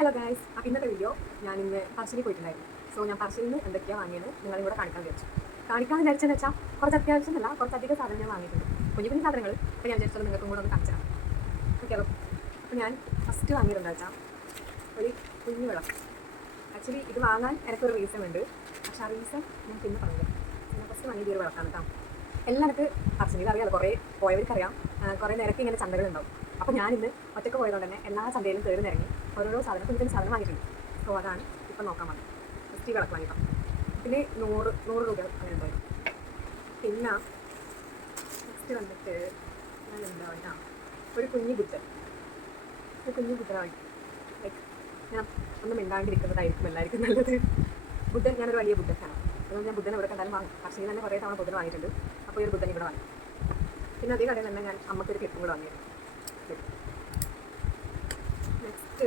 Hello guys, ഇന്നത്തെ video ഞാൻ ഇന്ന് പറശ്ശിനി പോയിട്ടുണ്ടായിരുന്നു. സോ ഞാൻ പറശ്ശിനിൽ നിന്ന് എന്തൊക്കെയാണ് വാങ്ങിയത് നിങ്ങളും കൂടെ കാണിക്കാൻ വിചാരിച്ചു. കാണിക്കാൻ വിചാരിച്ചെന്ന് വെച്ചാൽ കുറച്ച് അത്യാവശ്യമല്ല, കുറച്ചധികം സാധനം ഞാൻ വാങ്ങിയിട്ടുണ്ട്. കുഞ്ഞു കുഞ്ഞു സാധനങ്ങൾ. അപ്പോൾ ഞാൻ വിചാരിച്ചത് നിങ്ങൾക്കും കൂടെ ഒന്ന് കാണിച്ചു തരാം. ഓക്കെ, അപ്പോൾ ഞാൻ ഫസ്റ്റ് വാങ്ങിയതെന്താ വെച്ചാൽ ഒരു കുഞ്ഞു വിളം. ആക്ച്വലി ഇത് വാങ്ങാൻ എനിക്കൊരു റീസൺ ഉണ്ട്, പക്ഷേ ആ റീസൺ ഞാൻ പിന്നെ പറഞ്ഞത്. ഞാൻ ഫസ്റ്റ് വാങ്ങിയത് ഒരു വിളക്കാണ് കേട്ടോ. എല്ലാവർക്കും പറശ്ശിനിയിൽ അറിയാമല്ലോ, കുറേ പോയവർക്കറിയാം, കുറേ നേരത്തെ ഇങ്ങനെ ചന്തകളുണ്ടാവും. അപ്പോൾ ഞാനിന്ന് ഒറ്റയ്ക്ക് പോയതുകൊണ്ട് തന്നെ എല്ലാ ചന്തയിലും കയറി നിറങ്ങി ഓരോരോ സാധനം കുഞ്ഞു കുഞ്ഞു സാധനം വാങ്ങിയിട്ടുണ്ട്. സോ അതാണ് ഇപ്പം നോക്കാൻ വന്നത്. ഫസ്റ്റ് വിളക്ക് വാങ്ങിക്കാം. ഇതിന് 100 രൂപ അങ്ങനെ ഉണ്ടാവും. പിന്നെ നെക്സ്റ്റ് വന്നിട്ട് ഞാൻ എന്താ പറയുക, ഒരു കുഞ്ഞു ബുദ്ധൻ വാങ്ങി. ലൈക്ക് ഞാൻ ഒന്നും മിണ്ടാണ്ടിരിക്കുന്നതായിരിക്കും എല്ലാവർക്കും നല്ലത്. ബുദ്ധൻ, ഞാനൊരു വലിയ ബുദ്ധനാണ്, അതുകൊണ്ട് ഞാൻ ബുദ്ധൻ ഇവിടെ കണ്ടാലും വാങ്ങും. പക്ഷേ തന്നെ കുറേ തവണ ബുദ്ധൻ വാങ്ങിയിട്ടുണ്ട്. അപ്പോൾ ഒരു ബുദ്ധൻ ഇവിടെ വാങ്ങി. പിന്നെ അതേ കടയിൽ തന്നെ ഞാൻ അമ്മക്കൊരു ക്ലിപ്പും കൂടെ വാങ്ങിയത്. നെക്സ്റ്റ്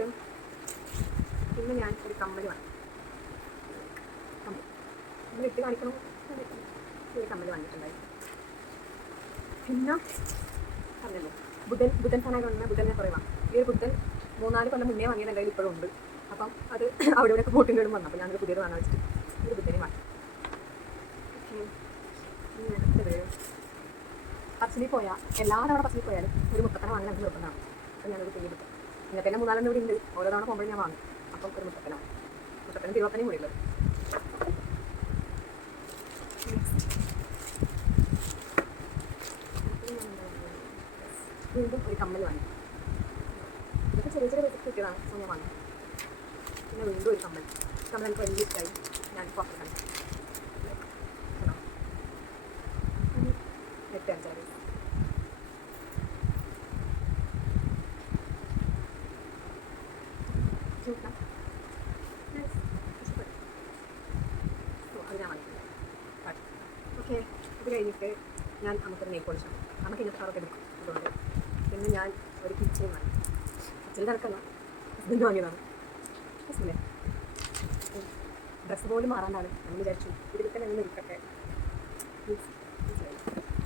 പിന്നെ ഞാൻ ഒരു കമ്മൽ വാങ്ങി. കമ്മൽ ഇട്ട് കാണിക്കണം. ഒരു കമ്മൽ വാങ്ങിയിട്ടുണ്ടായി. പിന്നെ പറഞ്ഞല്ലോ ബുദ്ധൻ ഫാനായതുകൊണ്ട് ബുദ്ധൻ ഞാൻ കുറേ വാങ്ങും. ഈ ഒരു ബുദ്ധൻ 3-4 കൊല്ലം മുന്നേ വാങ്ങിയത് എൻ്റെ കയ്യിൽ ഇപ്പോഴും ഉണ്ട്. അപ്പം അത് അവിടെ ഇവിടെയൊക്കെ പോട്ടിൻ്റെ ഇടും വന്നു. അപ്പോൾ ഞാനൊരു പുതിയത് വാങ്ങാൻ വെച്ചിട്ട് ഒരു ബുദ്ധനെ വാങ്ങി. അടുത്തത് പറശ്ശിനി പോയാൽ എല്ലാ തവണ പറശ്ശിനി പോയാലും ഒരു മുത്തപ്പനെ വാങ്ങാൻ എനിക്ക് നിർബന്ധമാണ്. അപ്പോൾ ഞാനൊരു കുഞ്ഞു ബുദ്ധൻ. ഇന്നത്തെ തന്നെ 3-4 ഇവിടെ ഉണ്ട്. ഓരോ തവണ പോകുമ്പോഴും ഞാൻ വാങ്ങും. അപ്പം ഒരു മുത്തപ്പനും തിരുവപ്പനയും കൂടി ഉള്ളത്. വീണ്ടും ഒരു കമ്മൽ വാങ്ങി. ഇതൊക്കെ ചെറിയ ചെറിയ പൈസ കിട്ടിയതാണ്. സോ ഞാൻ വാങ്ങി. പിന്നെ വീണ്ടും ഒരു കമ്മൽ എനിക്ക് വലിയ ഇഷ്ടമായി. ഞാൻ പുറത്തേക്കാണ് ഓക്കെ. ഇത് കഴിഞ്ഞിട്ട് ഞാൻ നമുക്കൊരു നെയ് പോളിഷാണ്. നമുക്ക് ഇങ്ങനത്തെ കളറൊക്കെ എടുക്കും. അതുകൊണ്ട് പിന്നെ ഞാൻ ഒരു കിച്ചൺ വാങ്ങി. കിച്ചണിൻ്റെ ഇറക്കല്ല, ഹസ്ബൻഡ് വാങ്ങിയതാണ്. ഹസ്ബൻഡ് ഡ്രസ്സ് പോലും മാറാനാണ്. നമ്മൾ വിചാരിച്ചു ഇതിൽ തന്നെ നിന്ന് ഇരിക്കട്ടെ.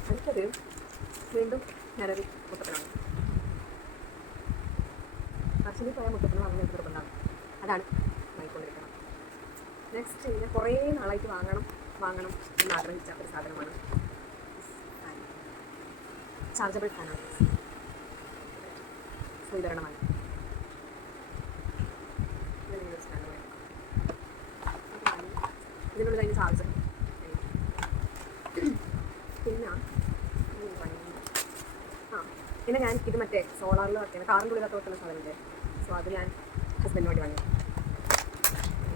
അടുത്തത് വീണ്ടും ഞാനൊരു മുത്തപ്പനാണ്. പറശ്ശിനി പോയാൽ മുത്തപ്പന വാങ്ങുന്ന എനിക്ക് നിർബന്ധമാണ്. അതാണ് വാങ്ങിക്കൊണ്ടിരിക്കണം. നെക്സ്റ്റ് പിന്നെ കുറേ നാളായിട്ട് വാങ്ങണം എന്ന് ആഗ്രഹിച്ച ഒരു സാധനമാണ് ചാർജബിൾ ഫാനാണ്. സ്വീകരണമാണ്. ഇതിനുള്ളിൽ അതിന് ചാർജർ. പിന്നെ ഞാൻ ഇത് മറ്റേ സോളാറിൽ വർക്ക് ചെയ്യുന്ന കാറിൻ്റെ ഉള്ളിലൊക്കെ വെക്കുന്ന സാധനമില്ലേ. സോ അത് ഞാൻ ഹസ്ബൻഡിന് വേണ്ടി വാങ്ങി.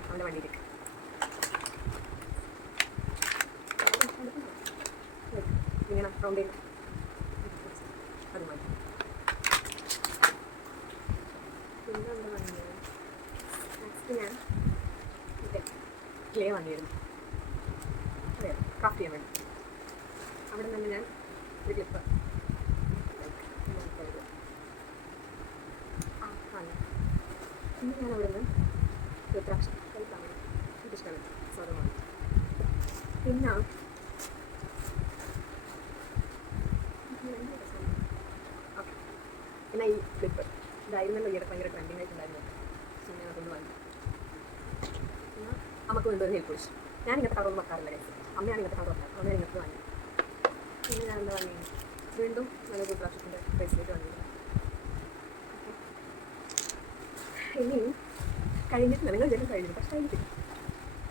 അവൻ്റെ വണ്ടിയിലേക്ക് ഇങ്ങനെ റൗണ്ട് ചെയ്യും. അത് മതി. പിന്നെ എന്താ വാങ്ങിയത്? നെക്സ്റ്റ് ഞാൻ ക്ലേ വാങ്ങിയിരുന്നു. അതെ, ക്രാഫ്റ്റ് ചെയ്യാൻ വേണ്ടി. അവിടെ നിന്ന് ഞാൻ ഒരു ക്ലിപ്പ് വാങ്ങി. പിന്നെ ഞാൻ അവിടെ നിന്ന് രുദ്രാക്ഷം കഴിക്കാൻ ഇഷ്ടമാണ്. സ്വതമാണ്. പിന്നെ ഓക്കെ, പിന്നെ ഈ ക്ലിപ്പ് ഇതായിരുന്നല്ലോ ഈയിടെ ഭയങ്കര ട്രെൻഡിങ് ആയിട്ടുണ്ടായിരുന്നു. പിന്നെ അതൊന്ന് വാങ്ങി. പിന്നെ നമുക്ക് വീണ്ടും ഒരു നെയിൽ പോളിഷ്. ഞാൻ ഇങ്ങനത്തെ കളറൊന്നും വെക്കാറില്ല. അമ്മയാണ് ഇങ്ങനത്തെ കളർ വെക്കാറ്. അമ്മയാണ് ഇങ്ങനത്തെ വാങ്ങി. പിന്നെ ഞാൻ എന്താ വാങ്ങി? വീണ്ടും നല്ല രുദ്രാക്ഷത്തിൻ്റെ ബ്രേസ്ലെറ്റ് വാങ്ങി. ഇനി കഴിഞ്ഞിട്ടില്ല, നിങ്ങൾ ജനം കഴിഞ്ഞിട്ട് പക്ഷേ കഴിഞ്ഞിട്ടില്ല.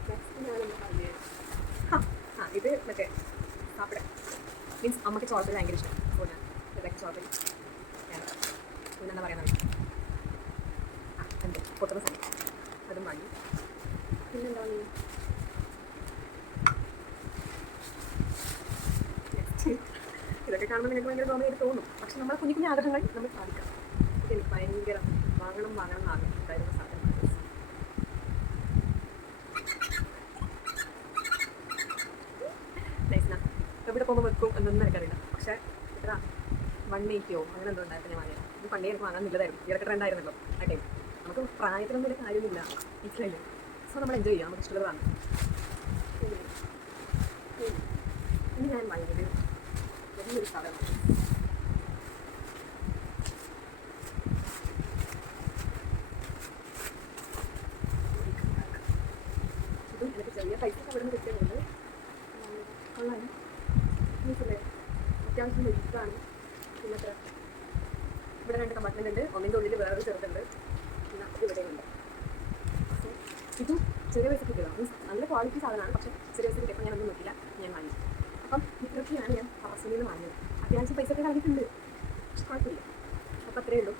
നെക്സ്റ്റ് ഞാനെന്താ വാങ്ങിയത്? ഇത് മറ്റേ സാപ്പിട മീൻസ് അമ്മയ്ക്ക് ചോളത്തിൽ ഭയങ്കര ഇഷ്ടം. അപ്പോൾ ഞാൻ ഇതൊക്കെ ചോളത്തിൽ പിന്നെന്താ പറയുന്നത്, എന്ത് പൊട്ടുന്ന സമയം അതും വാങ്ങി. പിന്നെന്താ വാങ്ങി? നെക്സ്റ്റ് ഇതൊക്കെ കാണുമ്പോൾ നിങ്ങൾക്ക് ഭയങ്കര തോന്നിയിട്ട് തോന്നും. പക്ഷെ നമ്മളെ കുഞ്ഞു കുഞ്ഞു ആഗ്രഹങ്ങൾ നമ്മൾ സാധിക്കാം. എനിക്ക് ഭയങ്കര വാങ്ങണം എന്ന് ആഗ്രഹം ഉണ്ടായിരുന്ന സാധനമാണ്. എവിടെ പോകുമ്പോൾ വെക്കും എന്നൊന്നും എനിക്കറിയില്ല. പക്ഷേ ഇത്ര 180 അങ്ങനെ എന്തോ ഉണ്ടായപ്പോൾ ഞാൻ വാങ്ങിയത്. ഇത് പണ്ടേ എനിക്ക് വാങ്ങാൻ നല്ലതായിരുന്നു. ഇതൊക്കെ ട്രെൻഡായിരുന്നല്ലോ ആ ടൈം. നമുക്ക് പ്രായത്തിലൊന്നും ഒരു കാര്യമില്ല, മനസ്സിലായില്ലേ? സോ നമ്മൾ എൻജോയ് ചെയ്യാം, നമുക്ക് ഇഷ്ടമുള്ളത് വാങ്ങാം. ഇനി ഞാൻ വാങ്ങിയത് വലിയൊരു സാധനമാണ്. ചെറിയ പൈസ അവിടെ നിന്ന് കിട്ടുന്നുണ്ട്. കൊള്ളാൻ മീൻസല്ലേ അത്യാവശ്യം വലിയതാണ്. പിന്നെ ഇവിടെ 2 കമ്പാർട്ട്മെൻ്റ് ഉണ്ട്. ഒന്നിൻ്റെ ഉള്ളിൽ വേറൊരു ചെറുതുണ്ട്. പിന്നെ ഇവിടെയുണ്ട്. സോ ഇതും ചെറിയ പൈസ കിട്ടിയതാണ്. മീൻസ് നല്ല ക്വാളിറ്റി സാധനമാണ്. പക്ഷേ ചെറിയ പൈസ കിട്ടിയപ്പോൾ ഞാനൊന്നും നോക്കില്ല, ഞാൻ വാങ്ങി. അപ്പം ഇത്രയൊക്കെയാണ് ഞാൻ പറശ്ശിനിയിൽ നിന്ന് വാങ്ങിയത്. അത്യാവശ്യം പൈസ ഒക്കെ കളഞ്ഞിട്ടുണ്ട്, കുഴപ്പമില്ല. അപ്പോൾ അത്രയേ ഉള്ളൂ.